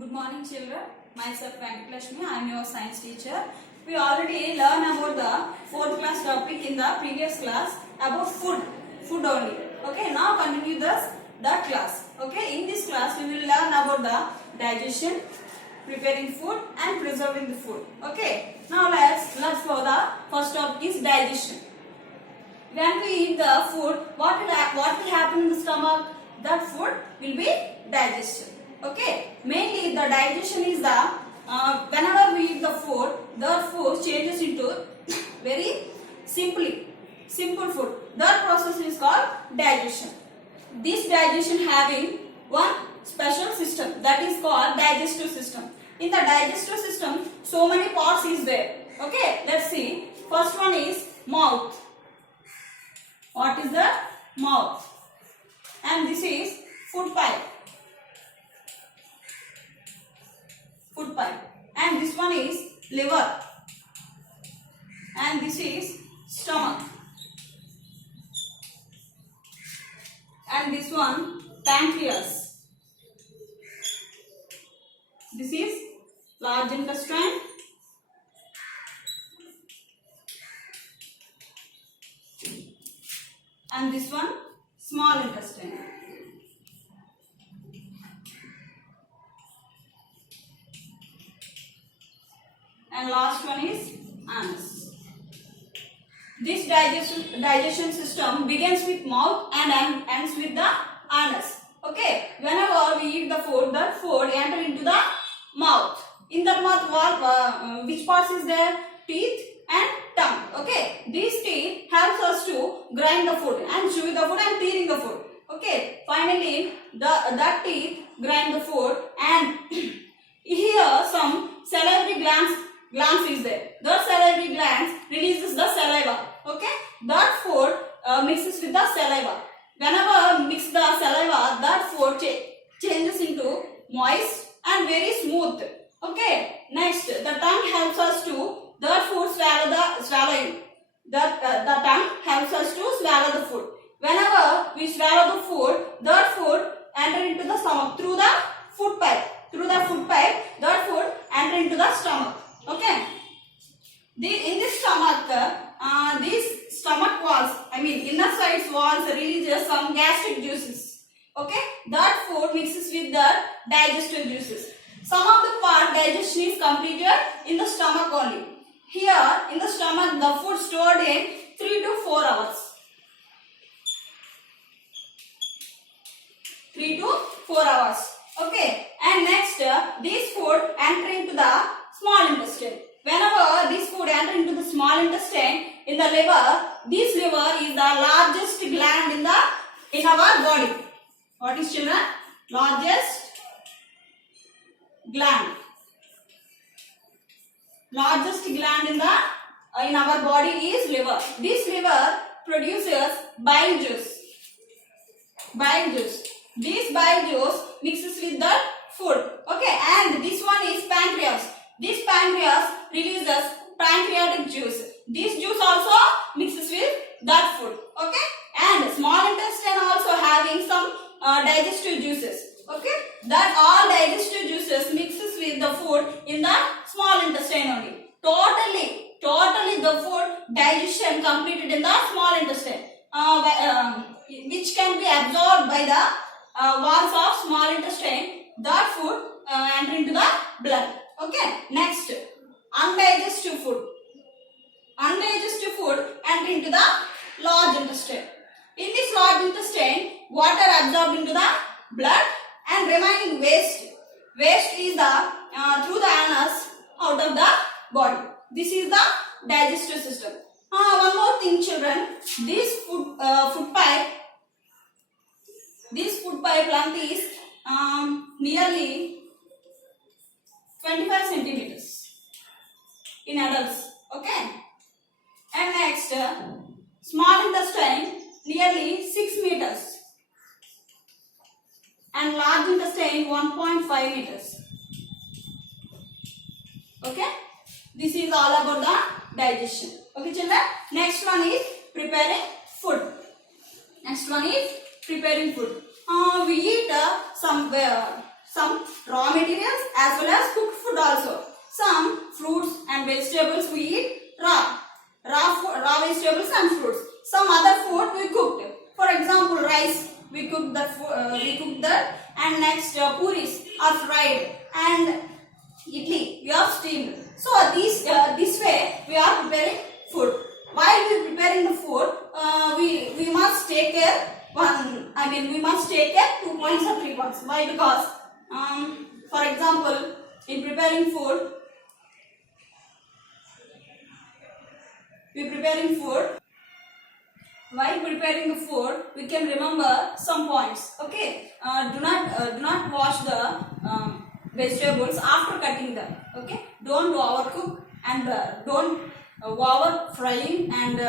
Good morning children, myself Venkatashmi, I am your science teacher. We already learned about the 4th class topic in the previous class about food only. Okay, now continue the class. Okay, in this class we will learn about the digestion, preparing food and preserving the food. Okay, now let's for the first topic is digestion. When we eat the food, what will happen in the stomach? That food will be digested. Okay, mainly the digestion is the whenever we eat the food, the food changes into very simple food. That process is called digestion. This digestion having one special system that is called digestive system. In the digestive system, so many parts is there. Okay, let's see. First one is mouth. What is the mouth? And this is food pipe. Food pipe. And this one is liver. And this is stomach. And this one pancreas. This is large intestine. And this one small intestine. And last one is anus. This digestion system begins with mouth and ends with the anus. Okay, whenever we eat the food, that food enter into the mouth. In the mouth, which parts is there? Teeth and tongue. Okay, these teeth helps us to grind the food and chew the food and eating the food. Okay, finally that teeth grind the food and here some salivary glands is there. The salivary glands releases the saliva. Okay, that food mixes with the saliva. Whenever mix the saliva, that food changes into moist and very smooth. Okay, next the tongue helps us to that food swallowing. The tongue helps us to swallow the food. Whenever we swallow the food, that food enter into the stomach through the food pipe. Through the food pipe, that food enter into the stomach. Okay. In this stomach, these stomach walls, inner sides walls releases some gastric juices. Okay. That food mixes with the digestive juices. Some of the part digestion is completed in the stomach only. Here in the stomach, the food stored in 3 to 4 hours. 3 to 4 hours. Okay. And next, this food enter into the small intestine. Whenever this food enter into the small intestine, in the liver, this liver is the largest gland in our body. What is, children? Largest gland. Largest gland in our body is liver. This liver produces bile juice. Bile juice. This bile juice mixes with the food. Okay, and this one is pancreas. This pancreas releases pancreatic juice. This juice also mixes with that food. Okay, and small intestine also having some digestive juices. Okay, that all digestive juices mixes with the food in the small intestine only. Totally the food digestion completed in the small intestine, which can be absorbed by the walls of small intestine. That food enter into the blood. Okay, next, undigested food. Undigested food enter into the large intestine. In this large intestine, water absorbed into the blood and remaining waste. Waste is through the anus out of the body. This is the digestive system. One more thing, children. This food pipe length is nearly 25 centimeters in adults. Okay. And next, small intestine nearly 6 meters. And large intestine 1.5 meters. Okay. This is all about the digestion. Okay, children. Next one is preparing food. Next one is preparing food. We eat some raw materials as well as cooked food also. Some fruits and vegetables we eat raw vegetables and fruits. Some other food we cooked. For example, rice we cooked that, and next puris are fried, and idli we are steamed. So this way we are preparing food. While we preparing the food, we must take care we must take care 2 points or 3 points. Why? Because for example, in preparing food, while preparing the food, we can remember some points. Okay, do not wash the vegetables after cutting them. Okay, don't overcook and don't over frying and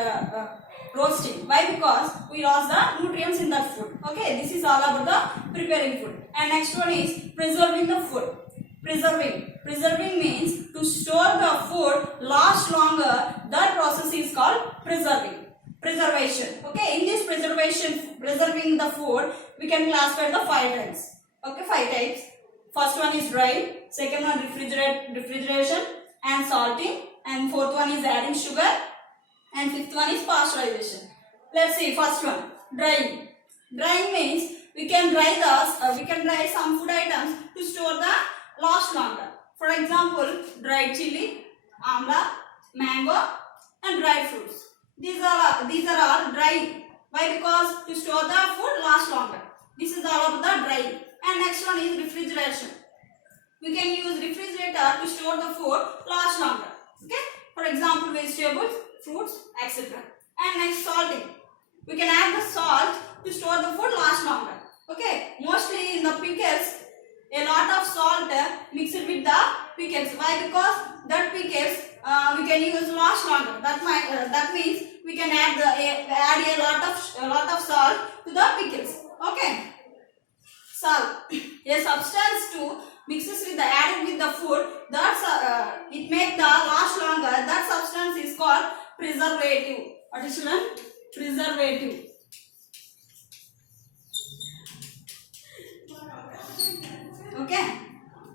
roasting. Why? Because we lost the nutrients in that food. Okay, this is all about the preparing food. And next one is preserving the food. Preserving means to store the food last longer. That process is called preservation. Okay, in this preserving the food, we can classify the 5 types. Okay, 5 types. First one is dry, second one refrigeration and salting, and fourth one is adding sugar, and fifth one is pasteurization. Let's see, first one, drying. Drying means we can dry some food items to store the last longer. For example, dried chili, amla, mango, and dried fruits. These are all dry. Why? Because to store the food last longer. This is all about the drying. And next one is refrigeration. We can use refrigerator to store the food last longer. Okay. For example, vegetables, fruits, etc. And next, salting. We can add the salt to store the food last longer. Okay. Mostly in the pickles, a lot of salt mixed with the pickles. Why? Because that pickles we can use last longer. That means we can add a lot of salt to the pickles. Okay. Salt, a substance to mixes with the added with the food. It makes the last longer. That substance is called preservative. Additional preservative. Okay,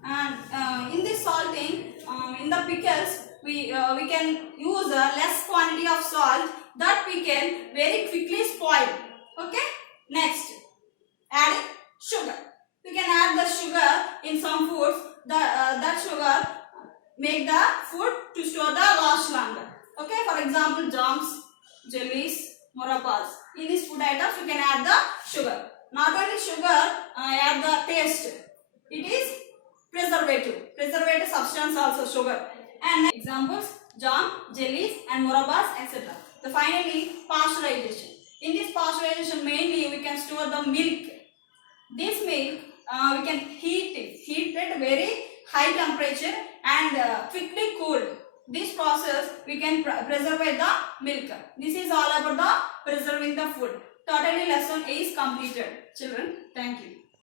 and in this salting, in the pickles, we can use a less quantity of salt. That pickle very quickly spoil. Okay. Next, adding sugar. We can add the sugar in some foods. That sugar make the food to store the last longer. Okay. For example, jams, jellies, murabas. In these food items, we can add the sugar. Not only sugar, add the taste. It is preservative. Preservative substance also sugar. And examples, jam, jellies, and murabas, etc. The finally, pasteurization. In this pasteurization, mainly we can store the milk. This milk we can heat at very high temperature and quickly cool. This process we can preserve the milk. This is all about the preserving the food. Totally lesson is completed. Children, thank you.